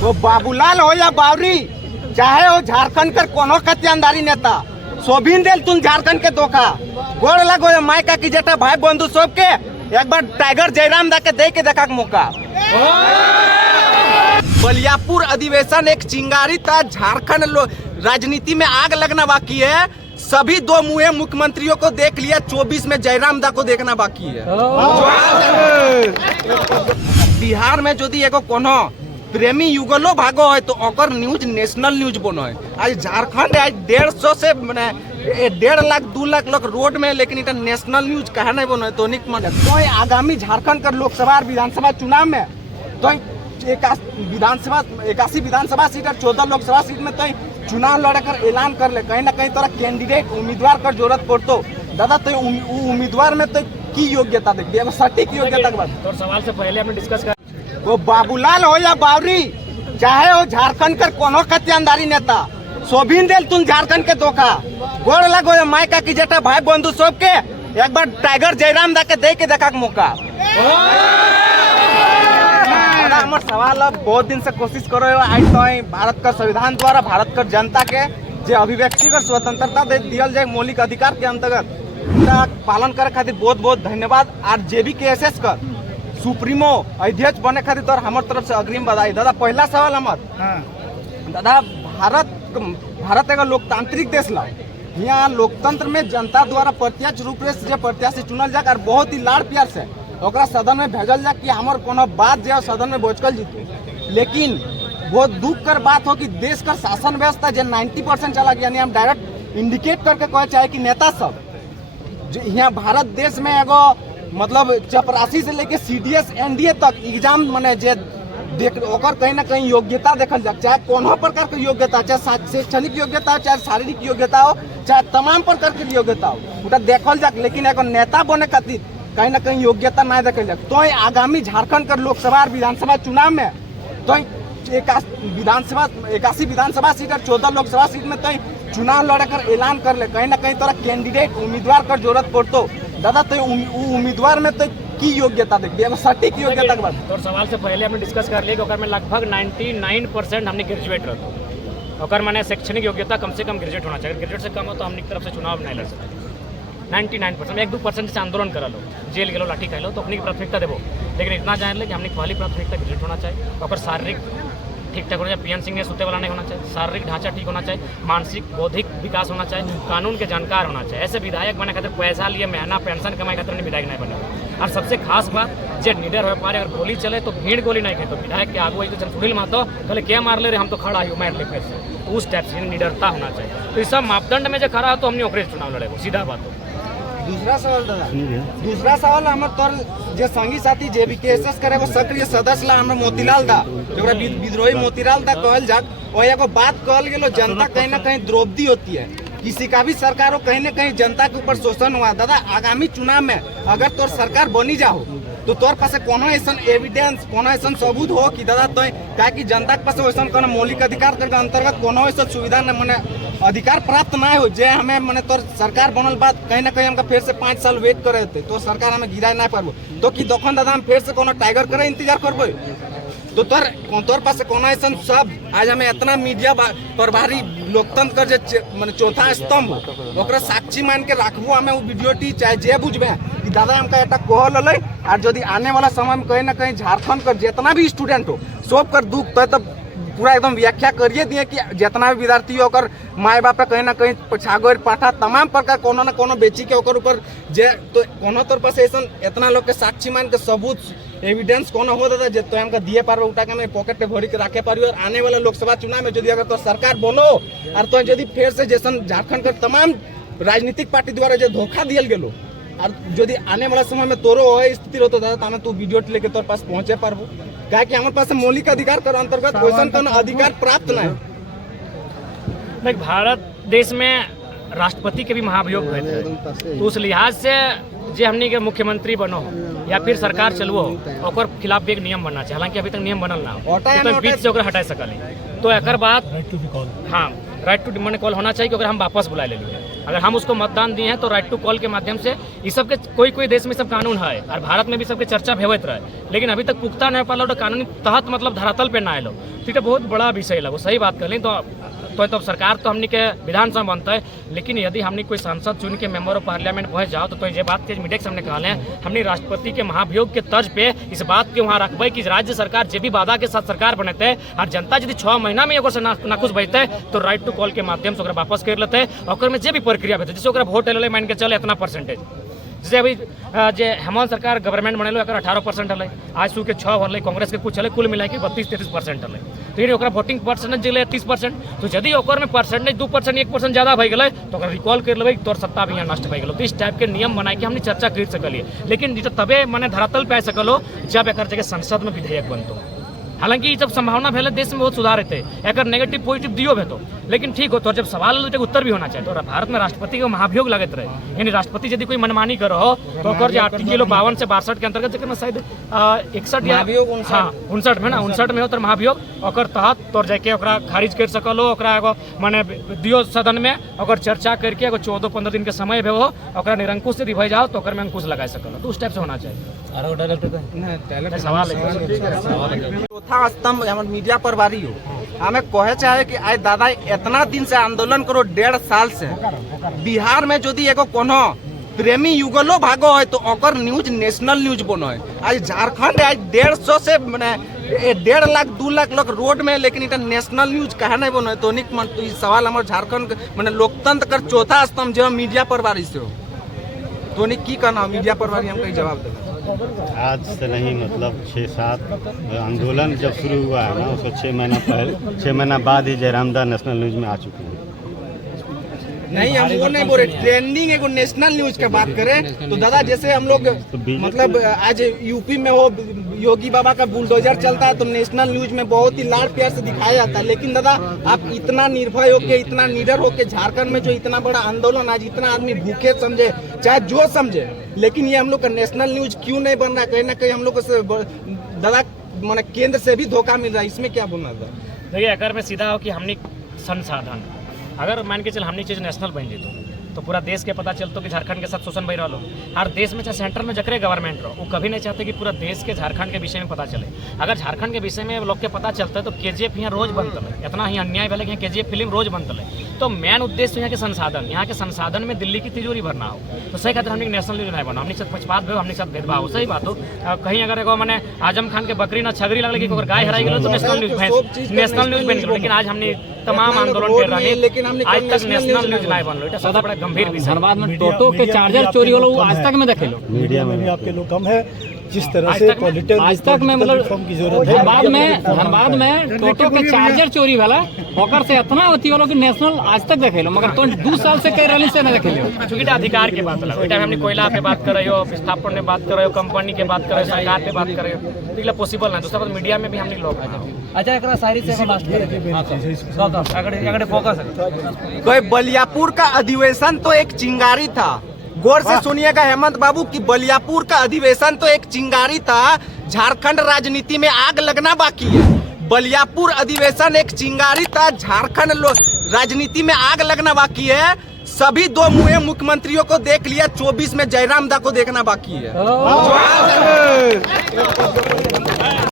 वो बाबूलाल हो या बावरी, चाहे हो झारखंड कर कोनो कत्यानदारी नेता, सोभिन देल तुम झारखंड के धोखा गोड़ लगो मायका की जेटा भाई बंधु सब के एक बार टाइगर जयराम दा के दे के देखा मौका। बलियापुर अधिवेशन एक चिंगारी था, झारखंड राजनीति में आग लगना बाकी है। सभी दो मुहे मुख्यमंत्रियों को देख लिया, 24 में जयराम दा को देखना बाकी है। बिहार में यदि एगो कोनो प्रेमी युगलो भागो है तो ओकर न्यूज नेशनल न्यूज बनो है। आज झारखंड आज 150 से 1.5 लाख 2 लाख लोग रोड में, लेकिन इतना नेशनल न्यूज कहा नहीं बनो है। तो आगामी झारखंड का लोकसभा और विधानसभा चुनाव में तो 81 विधानसभा सीट और 14 लोकसभा सीट में तो चुनाव लड़े कर ऐलान कर ले। कहीं ना कहीं तोरा कैंडिडेट उम्मीदवार कर जरूरत पड़तो दादा, तो उम्मीदवार में तो की योग्यता देख सटीक योग्यता के बाद। तो सवाल से पहले हमने डिस्कस कर वो बाबूलाल हो या बावरी, चाहे हो झारखंड कर कोनो कत्यानदारी नेता, सोभिन देल तुम झारखंड के धोखा गोड़ लगो मायका की जेटा भाई बंधु सब के एक बार टाइगर जयराम दा के दे के देखा मौका। हमार सवाल अब बहुत दिन से कोशिश करो आज तो भारत का संविधान द्वारा भारत का जनता के जो अभिव्यक्ति कर स्वतंत्रता दे दियल जाए मौलिक अधिकार के अंतर्गत पालन करे खातिर बहुत बहुत धन्यवाद। और JBKSS कर सुप्रीमो अध्यक्ष बने खातिर तो हमारे तरफ से अग्रिम बधाई। दादा पहला सवाल हमार दादा, भारत एगो लोकतांत्रिक देश ला, यहाँ लोकतंत्र में जनता द्वारा प्रत्यक्ष रूप से प्रत्याशी चुनल जाए और बहुत ही लाड़ प्यार से ओकरा सदन में भेजल जा कि हमार कोनो बात जो सदन में बोझकल जीतू। लेकिन बहुत दुख कर बात हो कि देश का शासन व्यवस्था जो 90% चला गया, यानी हम डायरेक्ट इंडिकेट करके कहे चाहे कि नेता सब जो यहाँ भारत देश में एगो मतलब चपरासी से लेके CDS NDA तक एग्जाम मने जे देख ओकर कहीं ना कहीं योग्यता देखल जाए, चाहे कोनो प्रकार की योग्यता, चाहे शैक्षणिक योग्यता हो, चाहे शारीरिक योग्यता हो, चाहे तमाम प्रकार की योग्यता हो, उटा देखल जाए। लेकिन एगो नेता बने खातिर कहीं ना कहीं योग्यता नहीं देखल जाए। तो आगामी झारखंड का लोकसभा और विधानसभा चुनाव में तो 81 विधानसभा सीट और 14 लोकसभा सीट में तो चुनाव लड़े कर ऐलान कर ले। कहीं ना कहीं तोरा कैंडिडेट उम्मीदवार कर जरूरत पड़तो दादा, तो उम्मीदवार में तो की योग्यता देख सटीक योग्यता के बाद। तो सवाल से पहले हमने डिस्कस कर लिया कि में लगभग 99% हमने ग्रेजुएट रहते और मैंने शैक्षणिक योग्यता कम से कम ग्रेजुएट होना चाहिए। ग्रेजुएट से कम हो तो हमने तरफ से चुनाव नहीं लड़ सकते। 99% 1-2% से आंदोलन करा लो, जेल गेलो, लाठी खाई लो तो अपनी प्राथमिकता देवो, लेकिन इतना जान ले कि हमने पहली प्राथमिकता ग्रेजुएट होना चाहिए और शारीरिक ठीक ठाक होना चाहिए। PN सिंह ने सुते वाला नहीं होना चाहिए, शारीरिक ढांचा ठीक होना चाहिए, मानसिक बौद्धिक विकास होना चाहिए, कानून के जानकार होना चाहिए। ऐसे विधायक बने खातिर पैसा लिए महीना पेंशन कमाए खातिर विधायक नहीं बने। और सबसे खास बात जे निडर हो पारे, अगर गोली चले तो भीड़ गोली नहीं खेतो। विधायक के आगू तो सुनील महतो कहले क्या मार ले रे, हम तो खड़ा ही मार ले पैसे, तो उस टाइप से निडरता होना चाहिए। तो इस सब मापदंड में जो खड़ा हो तो हमने ओकरे चुनाव लड़े, सीधा बात हो। दूसरा सवाल दादा, दूसरा सवाल हमारे तौर जो संगी साथी JBKSS करे वो सक्रिय सदस्य ला हमारे मोतीलाल दा, जो विद्रोही मोतीलाल दा कहल जात, और एगो बात कहल गेलो जनता कहीं ना कहीं द्रौपदी होती है। किसी का भी सरकार हो कहीं ना कहीं जनता के ऊपर शोषण हुआ। दादा आगामी चुनाव में अगर तोर सरकार बनी जाओ तो तोर पास कोनो ऐसा एविडेंस, कोनो ऐसा सबूत हो कि दादा तो क्या कि जनता के पास वैसा कोनो मौलिक अधिकार के अंतर्गत कोनो ऐसा सुविधा न मने अधिकार प्राप्त ना हो जे हमें मने तोर सरकार बनल बात कहीं ना कहीं हमका फिर से 5 साल वेट करे थे तो सरकार हमें गिरा ना पाबो, तो कि दखन दादा हम फिर से कोनो टाइगर करे इंतजार करबो। तो तोर पास कोनो ऐसा सब आज हमें इतना मीडिया प्रभारी लोकतंत्र के माने चौथा स्तंभ ओकरा साक्षी मान के रखबो, हमें वो वीडियो टी चाहे जे बुझबे कि दादा हमका एटा कहल ले। और यदि आने वाला समय में कहीं ना कहीं झारखंड का जितना भी स्टूडेंट हो सब कर दुख तो पूरा एकदम व्याख्या करिए दिए कि जितना भी विद्यार्थी होकर माए बाप कहीं ना कहीं छागोर पाठा तमाम प्रकार कोनो ना कोनो बेची के ओकर ऊपर जे तो कोनो तोर पास ऐसा इतना लोग के साक्षी मान के सबूत एविडेंस कोनो हो दादा जे तो हमका दिए पारबो, उठा के मैं पॉकेट में भरी के रखे पारी। और आने वाला लोकसभा चुनाव में यदि अगर तो सरकार बनो और तो यदि फिर से जैसा झारखंड के तमाम राजनीतिक पार्टी द्वारा जो धोखा दियल गेलो और यदि आने वाला समय में तोरो स्थिति रहता दादा तो तू वीडियो लेके तोर पास पहुंचे पारबो, क्या कि हमारे पास मौलिक अधिकार के अंतर्गत वैसा कोनो अधिकार प्राप्त नहीं। देख भारत देश में राष्ट्रपति के भी महाभियोग हुए थे, तो उस लिहाज से जे हमने के मुख्यमंत्री बनो या फिर सरकार चलवो ओकर खिलाफ भी एक नियम बनना चाहिए। हालांकि अभी तक नियम बनल ना हो तो बीच से ओकर हटा सकल। तो एक बात हाँ राइट टू डिमांड कॉल होना चाहिए कि अगर हम वापस बुला ले लिए, अगर हम उसको मतदान दिए हैं तो राइट टू कॉल के माध्यम से ये सब के कोई देश में सब कानून है और भारत में भी सबके चर्चा भेवत रहे, लेकिन अभी तक पुख्ता नहीं पालो कानूनी तहत मतलब धरातल पे ना आलो, ठीक है। बहुत बड़ा विषय लगो, सही बात कर ली। तो सरकार तो हमने के विधानसभा बनता है, लेकिन यदि हमने कोई सांसद चुन के मेंबर ऑफ पार्लियामेंट पहुंच जाओ तो ये बात के मीडिया के सामने कहले हैं, हमने राष्ट्रपति के महाभियोग के तर्ज पे इस बात के वहाँ रखबे कि राज्य सरकार जे भी वादा के साथ सरकार बनते और जनता यदि 6 महीना में एगो से नाखुश बैठते तो राइट टू कॉल के माध्यम से वापस कर लेते और में जे भी प्रक्रिया भेजते, जैसे वोट ले मान के चले इतना परसेंटेज, जैसे अभी जे हेमंत सरकार गवर्नमेंट बने 18% हल, आज सू के 6 हल, कांग्रेस के कुछ हल, कुल मिला के 32-33% हल, तो ये वोटिंग परसेंटेज जिले 30%, तो यदि में परसेंटेज 2% 1% ज्यादा भई गए तो रिकॉल कर लेबै तोर सत्ता भी यहाँ नष्ट भई गलो। तो इस टाइप के नियम बनाए के हमने चर्चा कर सकलिए, लेकिन तबे मैंने धरातल पे आ सकलो जब एक जगह संसद में विधेयक बनतो। हालांकि जब संभावना भेले देश में बहुत सुधार होते, एक नेगेटिव पॉजिटिव दियो भेतो, लेकिन ठीक हो तो जब सवाल उत्तर भी होना चाहिए। तो भारत में राष्ट्रपति का महाभियोग लगत रहे, यानी राष्ट्रपति यदि कोई मनमानी करो हो तो आर्टिकल 52 से 62 के अंतर्गत जगह शायद 61 या 59 में ना 59 में हो तो महाभियोग और तहत तोर जाके खारिज कर सकलो, एगो माने दियो सदन में और चर्चा करके एगो 14-15 दिन के समय भे हो निरंकुश यदि भई जाओ तो में अंकुश लगा सकलो, तो उस टाइप से होना चाहिए। सवाल चौथा स्तंभ हमारे मीडिया प्रभारी हो, हमें कहे चाहे कि आज दादा इतना दिन से आंदोलन करो 1.5 साल से, बिहार में यदि एगो कोनो प्रेमी युगलो भागो है तो ओकर न्यूज नेशनल न्यूज बनो है। आज झारखंड आज 150 से मैंने 1.5 लाख 2 लाख लोग रोड में, लेकिन इतना नेशनल न्यूज कहा नहीं बनो है। तो सवाल हमारे झारखंड मैंने लोकतंत्र कर चौथा स्तंभ जो मीडिया प्रभारी से हो, तो की कहना मीडिया प्रभारी हम कहीं जवाब दे। आज से नहीं मतलब 6-7 आंदोलन जब शुरू हुआ है ना, उसको 6 महीना बाद ही जयरामदा नेशनल न्यूज में आ चुके हैं। नहीं हम वो नहीं बोल रहे, ट्रेंडिंग एगो नेशनल न्यूज का बात करें तो दादा जैसे हम लोग मतलब आज यूपी में हो योगी बाबा का बुलडोजर चलता है तो नेशनल न्यूज में बहुत ही लाड़ प्यार से दिखाया जाता है, लेकिन दादा आप इतना निर्भय होके इतना निडर होके झारखंड में जो इतना बड़ा आंदोलन आज इतना आदमी भूखे समझे चाहे जो समझे, लेकिन ये हम लोग का नेशनल न्यूज क्यों नहीं बन रहा है? कहीं ना कहीं हम लोग को दादा माने केंद्र से भी धोखा मिल रहा है, इसमें क्या बोलना था? देखिए अगर मैं सीधा हो कि हमने संसाधन अगर मान के चल हमने चीज़ नेशनल बन जेतो तो पूरा देश के पता चलतो कि झारखंड के साथ शोषण बह रहा हर देश में चाहे सेंटर में जकरे गवर्नमेंट रहो, वो कभी नहीं चाहते कि पूरा देश के झारखंड के विषय में पता चले। अगर झारखंड के विषय में लोग के पता चलता है तो KGF यहाँ रोज बनता है, इतना ही अन्याय भले कि KGF फिल्म रोज बनता है। तो मेन उद्देश्य यहाँ के संसाधन में दिल्ली की तिजोरी भरना हो, तो सही खातिर हमने नेशनल न्यूज नहीं बना, हमने साथ पक्षपात भेव, हमने साथ भेदभाव, सही बात हो। कहीं अगर एगो मैंने आजम खान के बकरी ना छगरी लगल कि गाय हराई गई तो नेशनल न्यूज बन गई, लेकिन आज हमने तमाम आंदोलन कर रहे हैं, आज तक नेशनल न्यूज नहीं बनलो, सबसे बड़ा गंभीर विषय। धनबाद में टोटो के चार्जर चोरी होलो आज तक में देखे लो, मीडिया में आपके लोग कम है जिस तरह से आज तक में मतलब धनबाद में टोटो के चार्जर चोरी वाला होकर से इतना होती है कि नेशनल आज तक देखे लो, मगर तो 2 साल से कई रैली से न देखे लो। चूंकि अधिकार की बात है, हमने कोयला पे बात कर रहे हो, विस्थापन पे बात कर रहे हो, कंपनी के बात कर रहे हो, सरकार पे बात कर रहे हो, तो पॉसिबल ना। दूसरा बात मीडिया में भी हमने लोग अच्छा एक शायरी से फोकस कोई बलियापुर का अधिवेशन तो एक चिंगारी था, गौर से सुनिएगा हेमंत बाबू कि बलियापुर का अधिवेशन तो एक चिंगारी था, झारखंड राजनीति में आग लगना बाकी है। बलियापुर अधिवेशन एक चिंगारी था, झारखंड राजनीति में आग लगना बाकी है। सभी 2 मुहे मुख्यमंत्रियों को देख लिया, 24 में जयरामदा को देखना बाकी है।